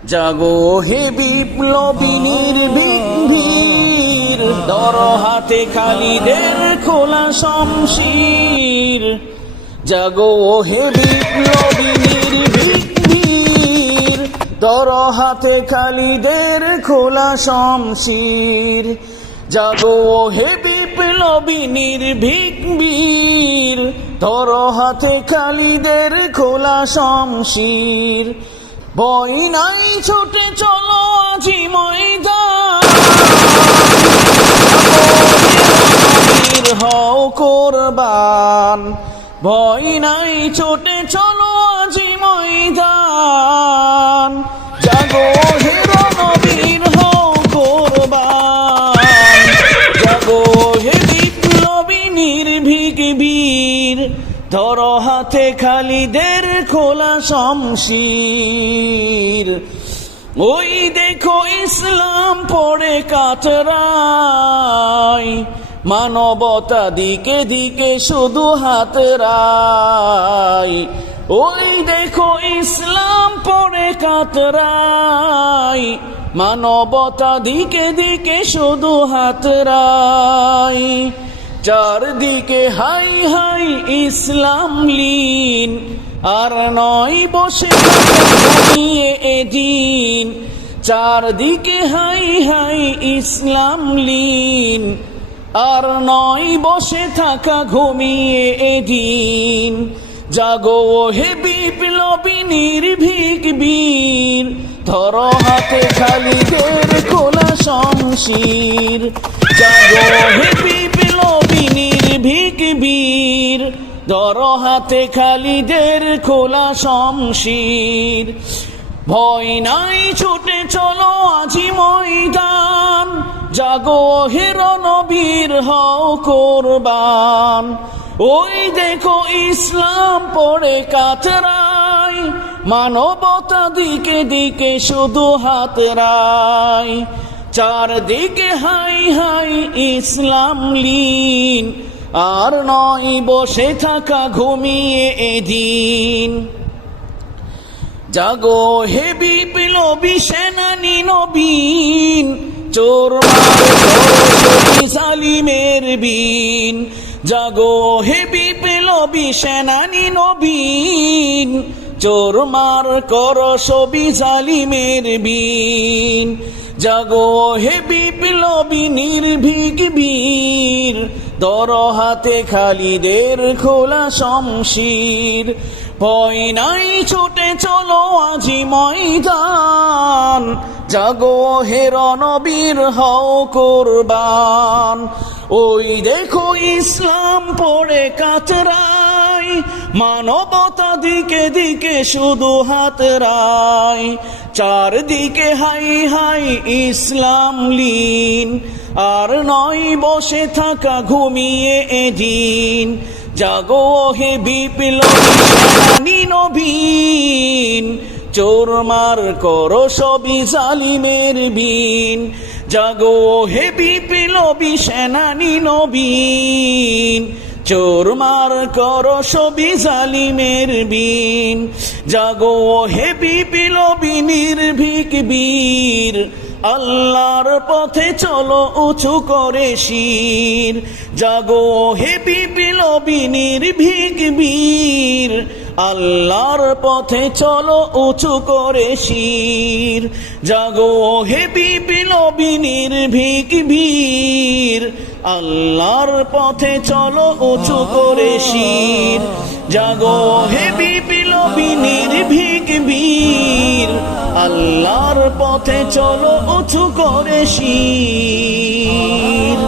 জাগো হে বিপ্লবী নির্ভীক, ধর হাতে খালিদের খোলা শমশির। জাগো হে বিপ্লবী নির্ভীক, ধর হাতে খালিদের খোলা শমশির। জাগো হে বিপ্লবী নির্ভীক বীর, ধর হাতে খালিদের খোলা শমশির। ভয় নাই ছুটে চলো আজি ময়দান, হও কোরবান। ভয় নাই ছুটে চলো আজি ময়দান, জাগো হে রণবীর হও কোরবান। জাগো হে বিপ্লবী নির্ভীক বীর, ধর হাতে খালিদের খোলা শমশির। ওই দেখো ইসলাম পড়ে কাতরায়, মানবতা দিকে দিকে শুধু হাতরায়। ওই দেখো ইসলাম পড়ে কাতরায়, মানবতা দিকে দিকে শুধু হাতরায়। চারদিকে হাই হাই ইসলাম লীন, আর নয় বসে ঘুমিয়ে এদিন। চারদিকে হাই হাই ইসলাম লীন, আর নয় বসে থাকা ঘুমিয়ে এদিন। জাগো হে বিপ্লবী নির্ভীক বীর, ধর হাতে খালিদের খোলা শমশির। জাগো হে বিপ্লবী নির্ভীক বীর, ধর হাতে খালিদের খোলা শমশির। ভয় নাই ছুটে চলো আজি ময়দান, জাগো হে রণবীর হও কোরবান। ওই দেখো ইসলাম পড়ে কাতরায়, মানবতা দিকে দিকে শুধু হাতরায়। চারদিকে হাই হাই ইসলাম লীন, আর নয় বসে থাকা ঘুমিয়ে এদিন। জাগো হে বিপ্লবী সেনানী নবীন, চোর মার জালিমের বিন। জাগো হে বিপ্লবী সেনানী নবীন, চোর মার কর সবি জালিমের বিন। জাগো হে বিপ্লবী নির্ভীক বীর, ধর হাতে খালিদের খোলা শমশির। ভয় নাই ছুটে চলো আজি ময়দান, জাগো হে রণবীর হও কোরবান। ওই দেখো ইসলাম পড়ে কাতরায়, মানবতা দিকে দিকে শুধু হাতরায়। চারদিকে হাই হাই ইসলাম লীন, আর নয় বসে থাকা ঘুমিয়ে এদিন। জাগো হে বিপ্লবী সেনানী নবীন, চোর মার করো সবি জালিমের বিন। জাগো হে বিপ্লবী সেনানী নবীন, চোর মার করো সবি জালিমের বিন। জাগো হে বিপ্লবী নির্ভীক বীর, আল্লাহর পথে চলো উঁচু করে শির। জাগো হে বিপ্লবী নির্ভীক বীর, আল্লাহর পথে চলো উঁচু করে শির। জাগো হে বিপ্লবী নির্ভীক বীর, আল্লাহর পথে চলো উঁচু করে শির। জাগো হে বিপ্লবী নির্ভীক বীর, আল্লাহর পথে চলো উঁচু করে শির।